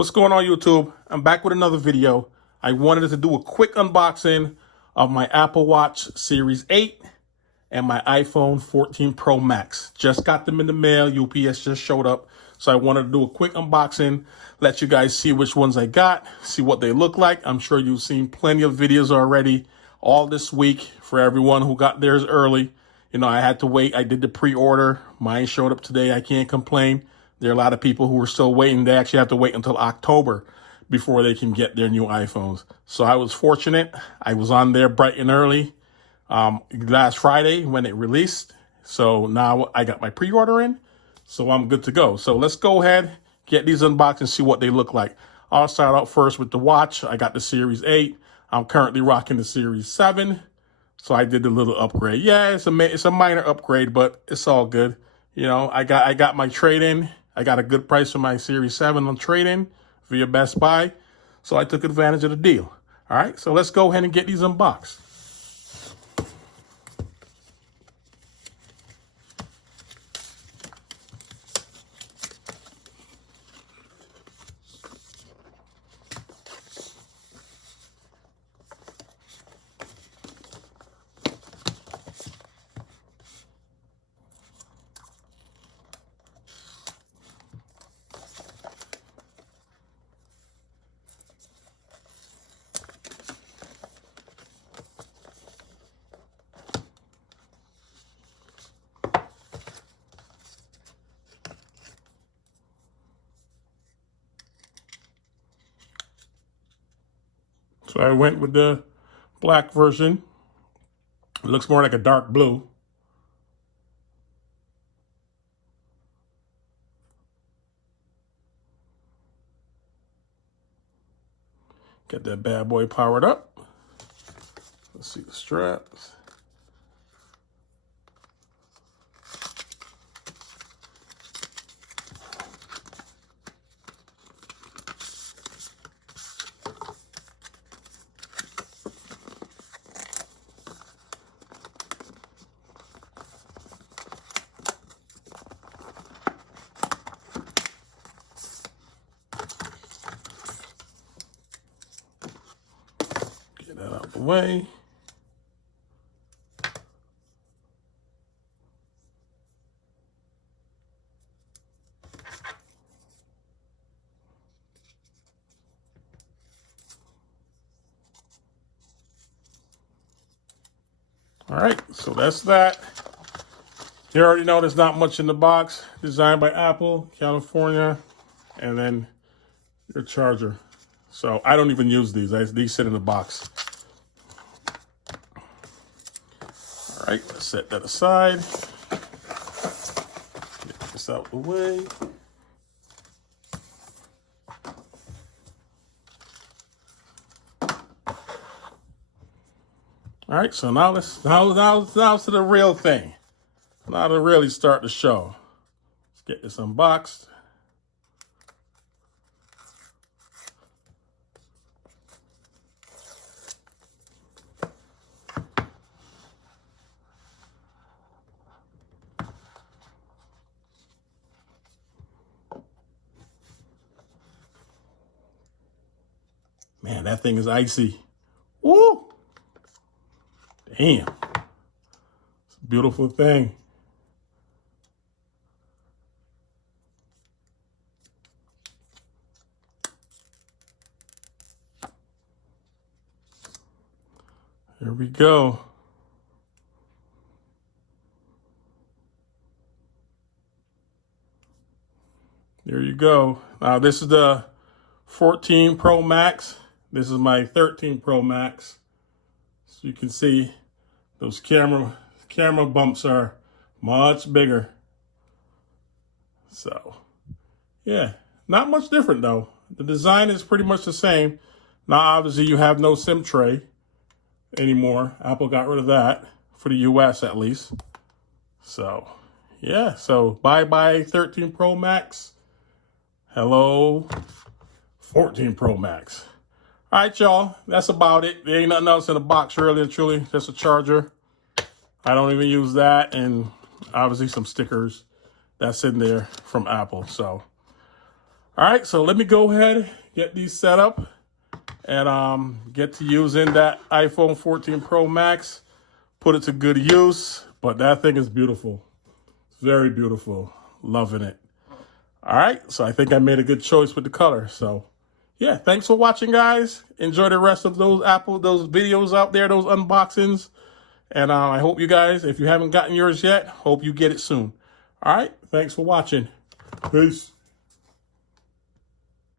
What's going on, YouTube? I'm back with another video. I wanted to do a quick unboxing of my Apple Watch Series 8 and my iPhone 14 Pro Max. Just got them in the mail. UPS just showed up. So I wanted to do a quick unboxing, let you guys see which ones I got, see what they look like. I'm sure you've seen plenty of videos already all this week for everyone who got theirs early. You know, I had to wait. I did the pre-order. Mine showed up today. I can't complain. There are a lot of people who are still waiting. They actually have to wait until October before they can get their new iPhones. So I was fortunate. I was on there bright and early last Friday when it released. So now I got my pre-order in. So I'm good to go. So let's go ahead, get these unboxed and see what they look like. I'll start out first with the watch. I got the Series 8. I'm currently rocking the Series 7. So I did the little upgrade. Yeah, it's a minor upgrade, but it's all good. You know, I got my trade-in. I got a good price for my Series 7 on trade-in via Best Buy. So I took advantage of the deal. All right, so let's go ahead and get these unboxed. So I went with the black version. It looks more like a dark blue. Get that bad boy powered up. Let's see the straps. Get that out of the way. All right, so that's that. You already know there's not much in the box. Designed by Apple, California, and then your charger. So I don't even use these. These sit in the box. All right, let's set that aside. Get this out of the way. All right, so now now to the real thing. Now to really start the show. Let's get this unboxed. Man, that thing is icy. Woo! Damn. It's a beautiful thing. Here we go. There you go. Now this is the 14 Pro Max. This is my 13 Pro Max. So you can see those camera bumps are much bigger. So yeah, not much different though. The design is pretty much the same. Now obviously you have no SIM tray anymore. Apple got rid of that for the US at least. So yeah, so bye 13 Pro Max. Hello 14 Pro Max. All right, y'all, that's about it. There ain't nothing else in the box, really and truly. Just a charger. I don't even use that, and obviously some stickers that's in there from Apple. So, all All right, so let me go ahead, get these set up, and get to using that iPhone 14 Pro Max, put it to good use. But that thing is beautiful. It's very beautiful. Loving it. All right, so I think I made a good choice with the color. So yeah, thanks for watching, guys. Enjoy the rest of those videos out there, those unboxings. And I hope you guys, if you haven't gotten yours yet, hope you get it soon. All right, thanks for watching. Peace.